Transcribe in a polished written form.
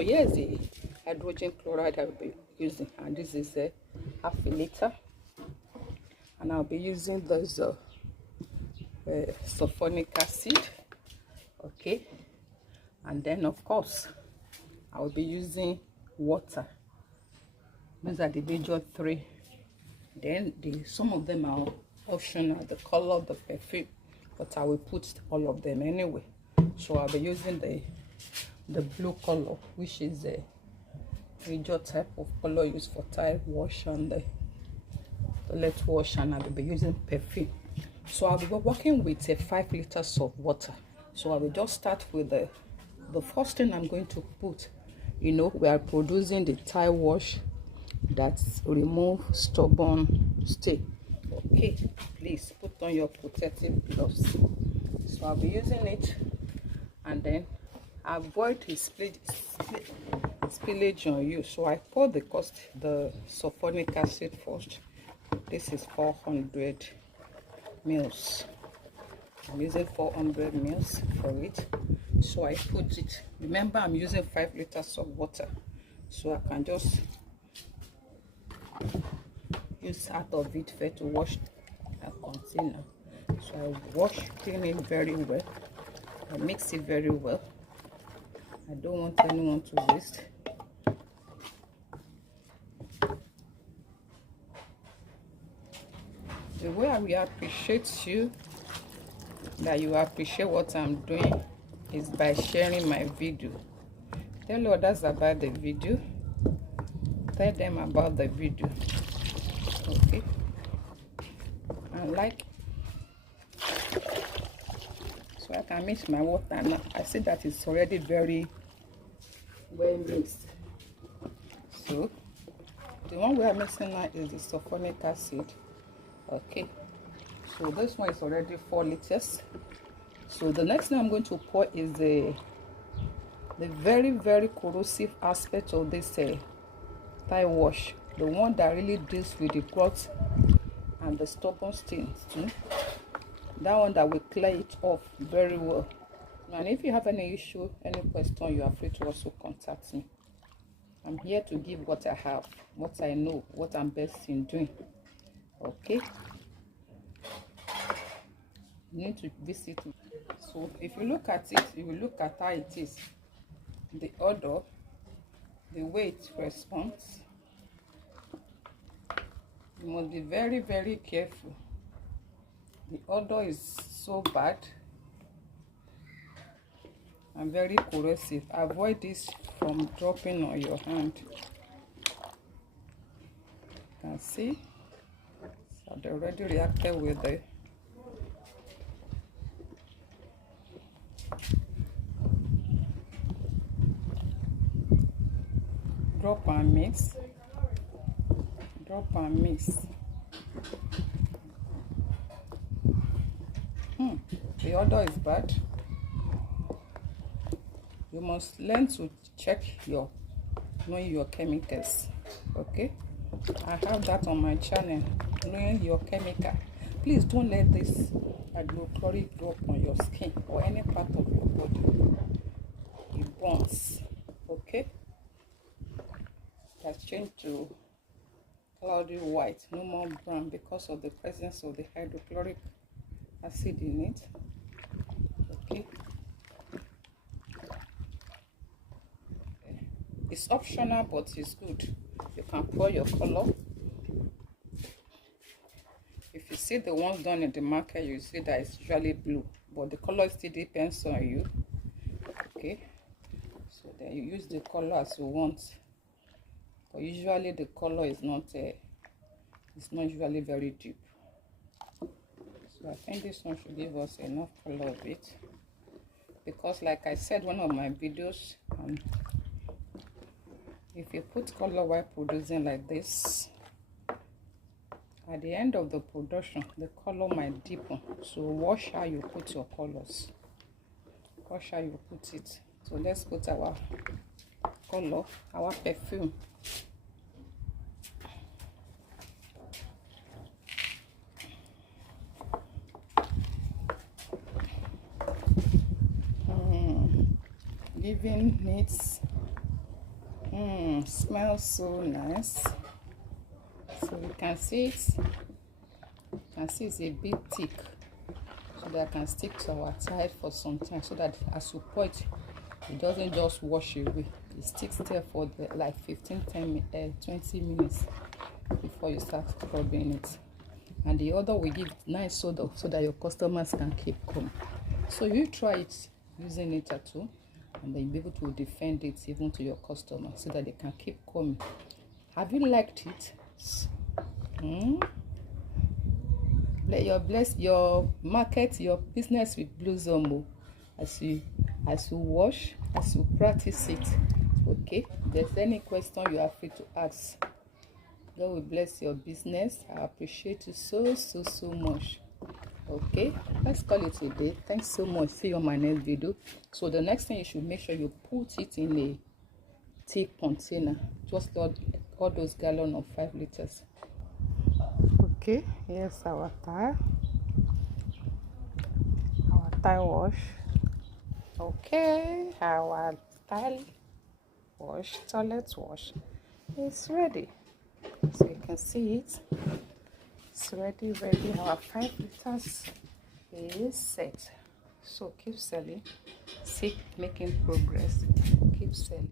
So here's the hydrogen chloride I'll be using, and this is a half a liter, and I'll be using this sulfonic acid. Okay, and then of course I will be using water. These are the major three. Then some of them are optional, the color, the perfume, but I will put all of them anyway. So I'll be using the blue color, which is a major type of color used for tile wash and the toilet wash, and I'll be using perfume. So I'll be working with 5 liters of water. So I will just start with the first thing I'm going to put. We are producing the tile wash that remove stubborn stain. Okay, please put on your protective gloves. So I'll be using it, and then avoid the spillage on you. So I pour the sulfonic acid first. This is 400 mils. I'm using 400 mils for it. So I put it. Remember, I'm using 5 liters of water, so I can just use out of it to wash a container. So I clean it very well. I mix it very well. I don't want anyone to waste. The way I will appreciate you, that you appreciate what I'm doing, is by sharing my video. Tell others about the video. Tell them about the video. Okay, and like, so I can mix my water now. I see that it's already very well mixed. So the one we are mixing now is the sulfonic acid. Okay, so this one is already 4 liters. So the next thing I'm going to pour is the very, very corrosive aspect of this tile wash, the one that really deals with the cloth and the stubborn stains too. That one that will clear it off very well. And if you have any issue, any question, you are free to also contact me. I'm here to give what I have, what I know, what I'm best in doing. Okay, you need to visit me. So if you look at it, you will look at how it is, the odor, the way it responds. You must be very, very careful. The odor is so bad and very corrosive. Avoid this from dropping on your hand. You can see, so they already reacted with the drop and mix. Drop and mix. The odor is bad. You must learn to check knowing your chemicals. Okay, I have that on my channel, knowing your chemical. Please don't let this hydrochloric drop on your skin or any part of your body. It burns. Okay, it has changed to cloudy white, no more brown, because of the presence of the hydrochloric acid in it. Okay, it's optional, but it's good. You can pour your color. If you see the ones done in the market, you see that it's usually blue, but the color still depends on you. Okay, so then you use the color as you want, but usually the color is not usually very deep. So I think this one should give us enough color of it, because like I said one of my videos, if you put color while producing like this, at the end of the production the color might deepen. So watch how you put your colors, watch how you put it. So let's put our color, our perfume. Giving needs Smells so nice. So you can see it. You can see it's a bit thick, so that I can stick to our tile for some time, so that as you pour it, it doesn't just wash away. It sticks there for like 20 minutes before you start scrubbing it. And the other will give nice soda, so that your customers can keep coming. So you try it using it at home, and then you'll be able to defend it even to your customers, so that they can keep coming. Have you liked it? Let your market, your business will blossom as you wash, as you practice it. Okay, if there's any question, you are free to ask. God will bless your business. I appreciate you so much. Okay, let's call it a day. Thanks so much. See you on my next video. So the next thing, you should make sure you put it in a thick container, just all those gallons of 5 liters. Okay, here's our tile wash. Okay, our tile wash, toilet wash is ready. So you can see it. It's ready. Our 5 liters is set. So keep selling, keep making progress, keep selling.